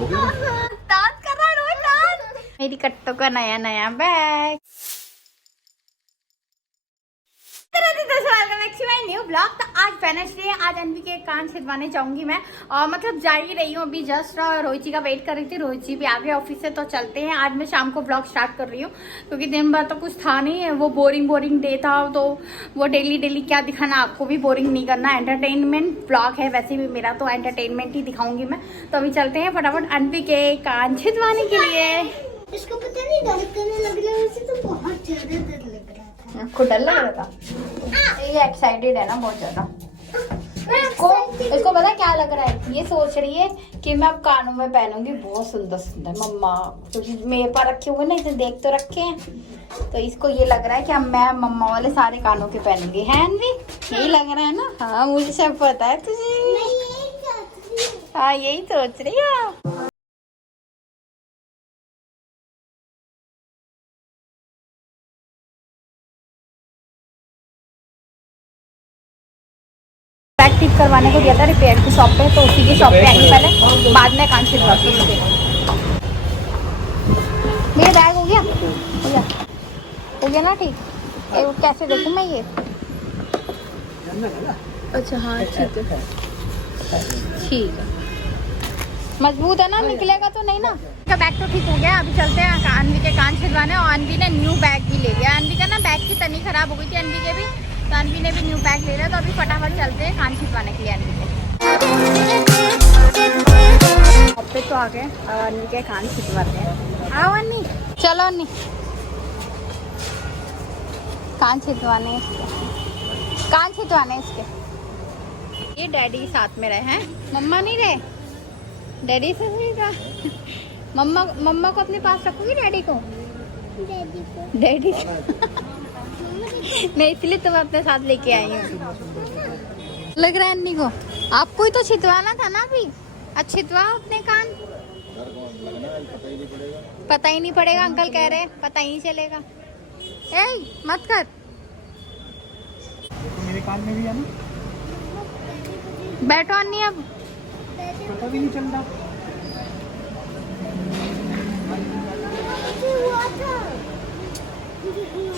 Dance कर रहा है रोहित, डांस। मेरी कट्टों का नया नया बैग। New blog. तो आज वेडनेसडे है, आज अनवी के कान छिदवाने जाऊंगी मैं, और मतलब जा ही रही हूँ अभी जस्ट। रोहित जी का वेट कर रही थी, रोहित जी भी आ गए ऑफिस से, तो चलते हैं। आज मैं शाम को ब्लॉग स्टार्ट कर रही हूँ क्योंकि दिन भर तो कुछ था नहीं है, वो बोरिंग डे था। तो वो डेली क्या दिखाना, आपको भी बोरिंग नहीं करना, एंटरटेनमेंट ब्लॉग है। वैसे भी मेरा तो एंटरटेनमेंट ही दिखाऊंगी मैं। तो अभी चलते हैं फटाफट अनवी के कान छिदवाने के लिए। इसको पता नहीं दर्द करने लग रहा है, वैसे तो बहुत ज्यादा दर्द लग रहा था। आपको डर लग रहा था? ये एक्साइटेड है ना बहुत ज्यादा। इसको पता क्या लग रहा है, ये सोच रही है कि मैं अब कानों में पहनूंगी बहुत सुंदर मम्मा, क्योंकि मेरे पास रखे हुए ना, इसे देख तो रखे हैं। तो इसको ये लग रहा है कि अब मैं मम्मा वाले सारे कानों के पहनूंगी, है अनवी? यही लग रहा है ना? हाँ मुझे सब पता है तुझे। हाँ यही सोच रही हो। बैग ठीक करवाने को दिया था रिपेयर की शॉप पे, तो उसी की शॉप पे आई पहले, बाद में कान छिदवाती हूँ। मेरा बैग हो गया ना? ठीक। कैसे देखूँ मैं ये? अच्छा हाँ ठीक है, ठीक है। मजबूत है ना, निकलेगा तो नहीं ना? का बैग तो ठीक हो गया। अभी चलते हैं अनवी के कान छिदवाने, और अनवी ने न्यू बैग भी ले लिया। अनवी का ना बैग की तनी खराब हो गई थी अनवी के भी, तो अनवी ने भी न्यू बैग ले लिया। तो अभी फटाफट चलते हैं कान छिदवाने के लिए अनवी के। पे तो आ गए, अनवी के कान छिदवाते हैं। आओ अन्नी, चलो अन्नी, कान छिदवाने इसके। ये डैडी साथ में रहे हैं, मम्मा नहीं रहे। डैडी से नहीं रहा। मम्मा को अपने पास रखोगी, डैडी को? डैडी नहीं, इसलिए तुम अपने साथ लेके आई हूँ। लग रहा है अन्नी को। आपको ही तो छिदवाना था ना अभी। अच्छा छिदवाओ अपने कान। पता ही नहीं पड़ेगा, अंकल कह रहे हैं पता ही नहीं चलेगा। ए मत कर। तो मेरे कान में भी है ना? बैठो अन्नी, अब पता भी नहीं चल रहा।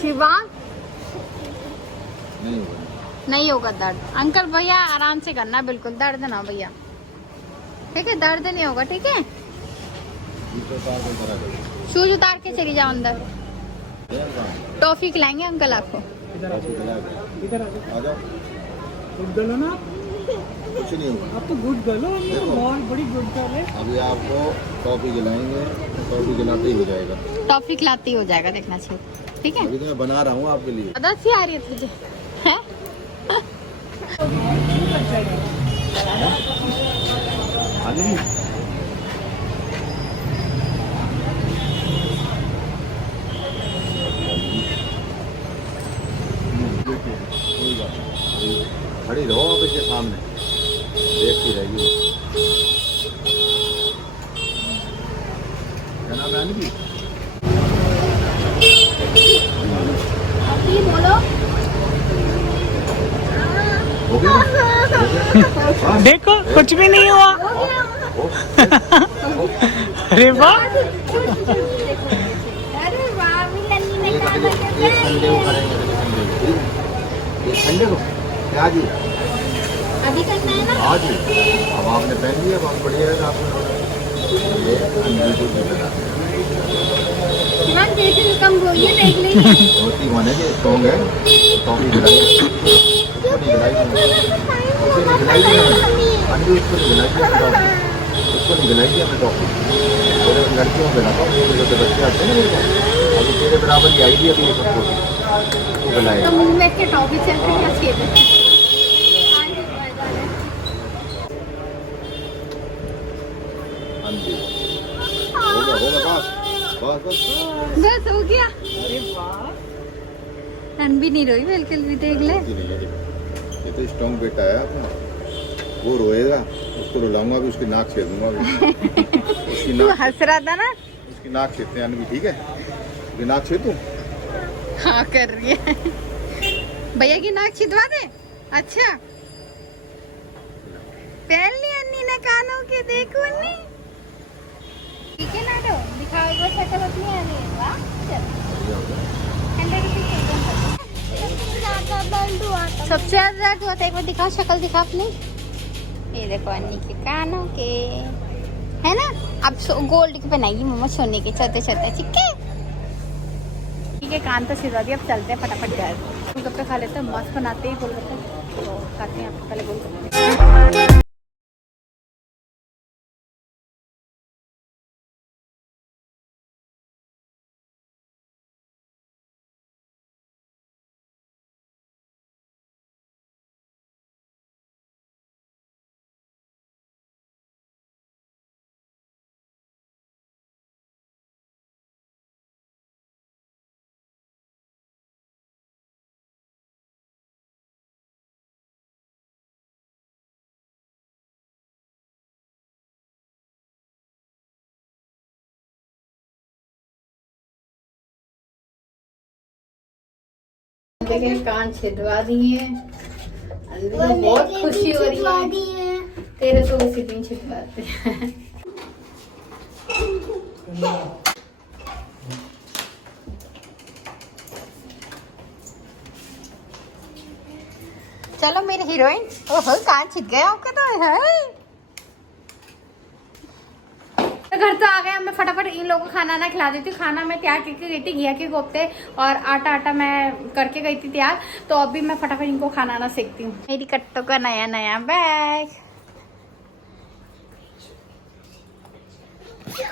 शिवांग नहीं होगा दर्द। अंकल भैया आराम से करना, बिल्कुल दर्द ना भैया, ठीक है? दर्द नहीं होगा, ठीक है? शूज उतार के चली जाओ अंदर। टॉफी खिलाएंगे अंकल आपको। इधर आ जाओ। गुड गर्ल हो ना? कुछ नहीं होगा। आप तो गुड गर्ल हो, बहुत बड़ी गुड गर्ल है। अभी आपको टॉफी जलाएंगे, टॉफी जलाते ही हो जाएगा। टॉफी खिलाती हो जाएगा, देखना चाहिए, ठीक है? अभी तो मैं बना रहा हूँ आपके लिए। आदत सी आ रही है तुझे, है? खड़ी रहो आप इसके सामने, देखती रहेगी। क्या नाम है अनवी? बोलो। हो गया? देखो कुछ भी नहीं हुआ। अरे वाह, अरे वाह, एक संडे को करेंगे, एक संडे को आज ही अभी करना है ना? आज ही। अब आपने पहन लिया, बहुत बढ़िया है। शिवांग जैसे कम बोलिए, देख लेंगे। धोती होने के स्ट्रॉन्ग है, टॉपी गिलाई उसको नहीं गिलाई हमें टॉपी। लड़कियों में गिलाता हूँ, जो बच्चे आते हैं ना, अभी तेरे बराबर की आई भी अभी एक सबको वो गिलाएगा। तो मुंह में के टॉफी चलते क्या चाहिए? बस हो गया। अरे वाह, अनवी नहीं रोई बिल्कुल भी, देख ले। ये तो स्ट्रॉन्ग बेटा है अपना, वो रोएगा, उसको रुलाऊंगा भी, उसकी नाक छेद दूंगा उसकी तू नाक, हंस रहा था ना? उसकी नाक छेदते हैं अनवी, ठीक है? उसकी नाक छेद दूं? हाँ कर रही है। भैया की नाक छिदवा दे। अच्छा पहन ली अन्नी ने कानों के, देखो अन्नी दिखाओ एक बार शक्ल अपनी आनी है। वाह चल बढ़िया हो गया। 100 रुपीज ज्यादा बंद हुआ था। सबसे ज्यादा जो होता है, एक बार दिखाओ शक्ल दिखा अपनी। ये देखो अन्नी के कानों के है ना। अब गोल्ड की बनाएगी मम्मा सोने के छोटे छोटे सिक्के। ठीक है कान तो सिलवा दिया, अब चलते हैं फटाफट घर। गोलगप्पे खा लेते हैं, मस्त बनाते हैं गोलगप्पे। तो खाते हैं आपको पहले गोलगप्पे। देखिए कान छिदवा दिए। अन्वी को बहुत खुशी हो रही है। तेरे तो उसी दिन छिदवाते हैं। चलो मेरे हीरोइन। ओहो कान छिद गया आपका तो है। घर तो आ गए, मैं फटाफट इन लोगों को खाना ना खिला देती हूँ। खाना मैं तैयार करके गई थी, घिया के कोफ्ते और आटा मैं करके गई थी तैयार। तो अभी मैं फटाफट इनको खाना ना सेकती हूँ। मेरी कट्टों का नया नया बैग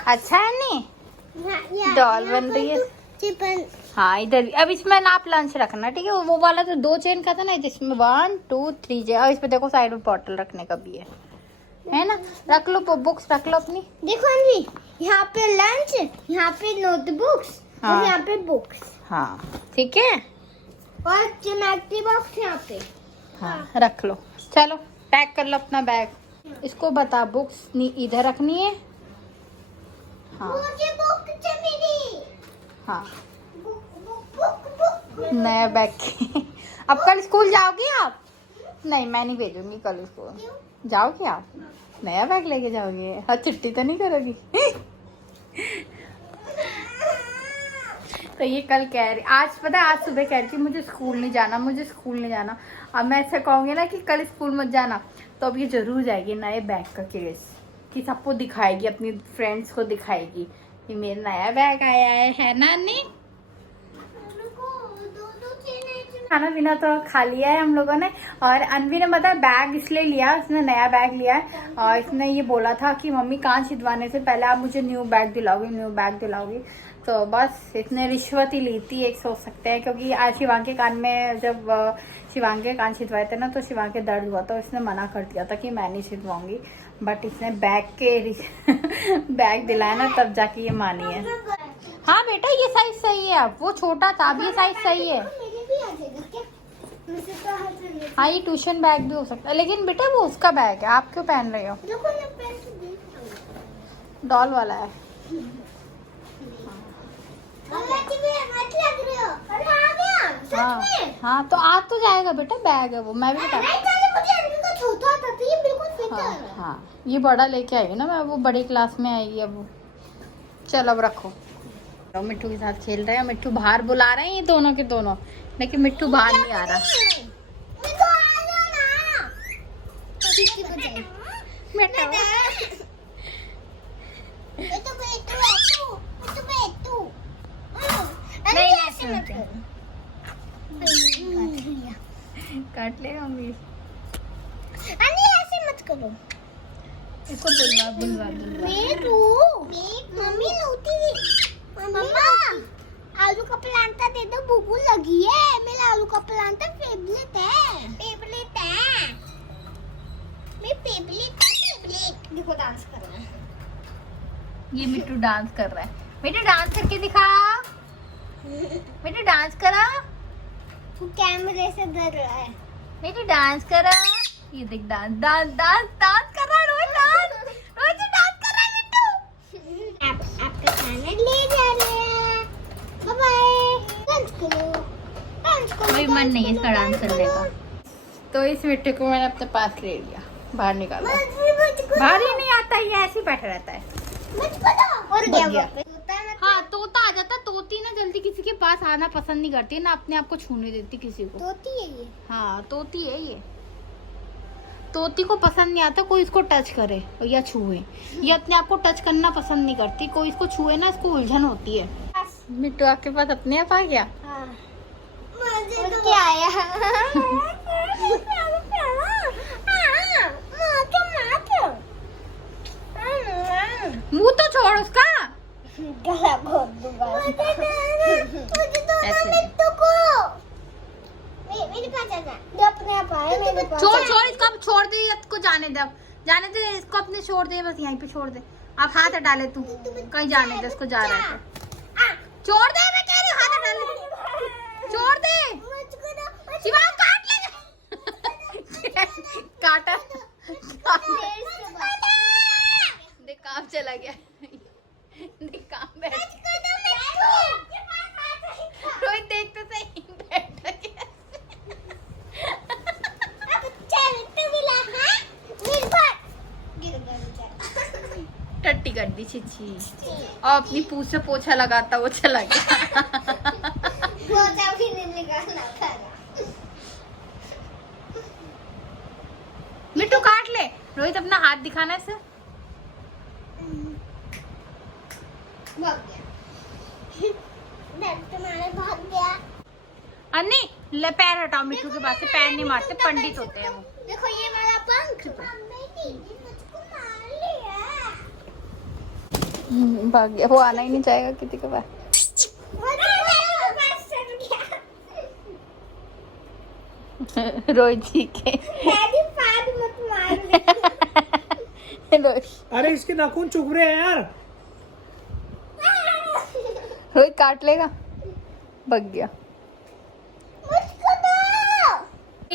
अच्छा है नहीं, डॉल बन रही है। हाँ इधर अब इसमें नाप लंच रखना ठीक है। वो वाला तो 2 चेन का था ना, जिसमें 1 2 3 चेन। और इसमें देखो साइड में बॉटल रखने का भी है ना। रख लो बुक्स रख लो अपनी। देखो अंजी यहाँ पे लंच, यहाँ पे नोटबुक्स हाँ। और यहाँ पे बुक्स। हाँ ठीक है और ज्योमेट्री बॉक्स यहाँ पे। हाँ रख लो। चलो पैक कर लो अपना बैग। इसको बता बुक्स इधर रखनी है। हाँ मुझे बुक चाहिए मेरी। हाँ बुक नया बैग। अब कल स्कूल जाओगी आप? नहीं मैं नहीं भेजूंगी कल स्कूल। जाओगे आप? नया बैग लेके जाओगे? हाँ छुट्टी तो नहीं करोगी? तो ये कल कह रही, आज पता है आज सुबह कह रही थी मुझे स्कूल नहीं जाना, मुझे स्कूल नहीं जाना। अब मैं ऐसा कहूँगी ना कि कल स्कूल मत जाना, तो अब ये जरूर जाएगी नए बैग का केस कि सबको दिखाएगी, अपनी फ्रेंड्स को दिखाएगी कि मेरा नया बैग आया है ना अन्नी। खाना पीना तो खा लिया है हम लोगों ने। और अन्वी ने बताया बैग इसलिए लिया, उसने नया बैग लिया है। और इसने ये बोला था कि मम्मी कान छिदवाने से पहले आप मुझे न्यू बैग दिलाओगी, न्यू बैग दिलाओगी। तो बस इतने रिश्वत ही ली थी एक सोच सकते हैं, क्योंकि आज शिवांग के कान में जब शिवांग के कान छिदवाए थे ना तो शिवांग के दर्द हुआ था। इसने मना कर दिया था कि मैं नहीं छिदवाऊंगी, बट इसने बैग दिलाया ना तब जाके ये मानी है। हाँ बेटा ये साइज सही है, अब वो छोटा था अब ये साइज सही है। हाँ ये ट्यूशन बैग भी हो सकता है, लेकिन बेटा वो उसका बैग है, आप क्यों पहन रहे हो? डॉल वाला है। हाँ हाँ तो आ तो जाएगा बेटा, बैग है वो। मैं भी हाँ हाँ ये बड़ा लेके आएगी ना, मैं वो बड़ी क्लास में आएगी अब वो। चलो अब रखो। मिट्टू के साथ खेल रहे हैं, मिट्टू बाहर बुला रहे हैं ये दोनों के दोनों, लेकिन मिट्टू बाहर नहीं आ रहा। काट लेगा मम्मी। ऐसे मत करो, इसको बुलवा मम्मी मम्मा आलू का प्लांटा दे दो, भूख लगी है। मेरा आलू का प्लांटा फेवरेट है। देखो डांस कर रहा है ये मिट्टू डांस कर रहा है। मिट्टू डांस करके दिखा, मिट्टू डांस करा। तू कैमरे से डर रहा है। मिट्टू डांस करा। ये देख डांस डांस डांस डांस कर रहा है रोहित, डांस कर रहा है मिट्टू। आपका खाना ले जा रहे हैं। Bye bye. डांस करो। कोई मन नहीं है इसका डांस करने का। तो इस मिट्टू को मैंने अपने पास ले लिया, बाहर निकाला। बाहर ही नहीं आता, ये ऐसे ही बैठा रहता है। और क्या तोता आ जाता, तोती ना जल्दी किसी के पास आना पसंद नहीं करती ना, अपने आप को छूने देती किसी को। तोती है ये। हाँ तोती है ये। तोती को पसंद नहीं आता कोई इसको टच करे या छुए, ये अपने आप को टच करना पसंद नहीं करती, कोई इसको छुए ना इसको उलझन होती है। मिट्टू आपके पास अपने आप आ गया। हाँ। मुझे तो क्या आया? मुंह तो छोड़ उसका। गला घोट दूंगा। मुझे तो ऐसे। मिट्टू को। मेरे पास आजा। जो अपने आप आए मेरे पास। छोड़ छोड़ इसको, अब छोड़ दे, इसको जाने दे, अब जाने दे इसको, अपने छोड़ दे, बस यहीं पे छोड़ दे। आप हाथ हटा ले, तू कहीं जाने दे, इसको जा रहा है तो। छोड़ दे, मैं कह रही हूँ हाथ हटा ले, छोड़ दे। शिवांग काट ले। काटा, देख काम चला गया, देख काम बैठ रोहित, देख तो सही बैठ गया। टट्टी कर दी छिछी, और अपनी पूछ से पोछा लगाता वो चला गया। मिट्टू काट ले। रोहित अपना हाथ दिखाना इसे। भाग गया। अन्नी ले पैर हटाओ, मिट्टू के पास से पैर नहीं मारते, पंडित होते हैं वो। देखो ये मेरा पंख। मम्मी दीदी मुझको मार लिया। भाग गया, वो आना ही नहीं चाहेगा किसी के पास। रोहित जी के डैडी पाद मत मार। रोहित, अरे इसके नाखून चुभ रहे हैं यार। रोहित काट लेगा, भाग गया। मुझको दो।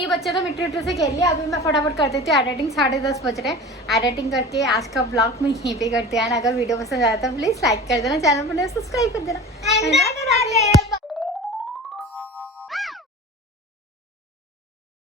ये बच्चे तो मिट्टू से खेल लिया। अभी मैं फटाफट कर देती हूँ एडिटिंग, 10:30 बज रहे हैं। एडिटिंग करके आज का ब्लॉग में यहीं पे करते हैं। अगर वीडियो पसंद आया तो प्लीज लाइक कर देना, चैनल पर सब्सक्राइब कर देना।